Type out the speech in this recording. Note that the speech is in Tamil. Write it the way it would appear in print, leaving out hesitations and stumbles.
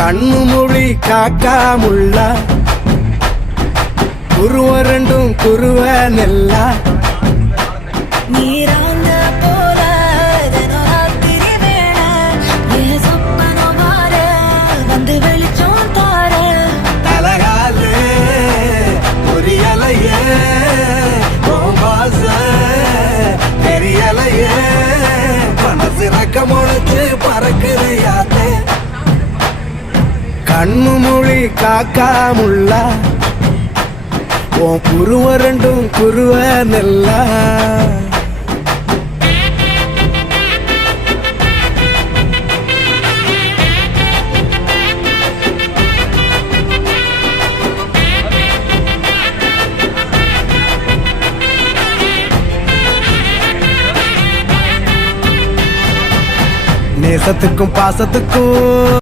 கண்ணு மொழி காக்காமுள்ள குருவ ரெண்டும் குருவ நெல்லா நீராங்க போல தினராத்திரி வேண என் சொப்பனம் மாற வந்து வெளிச்சம் தார தலகாலே புரியலையே பாச தெரியலையே மனசு ரக்கமுழைச்சு பறக்குறையாத்தே கண்ணு மொழி காக்காமுள்ள உன் குருவ ரெண்டும் குருவ நெல்லா நேசத்துக்கும் பாசத்துக்கும்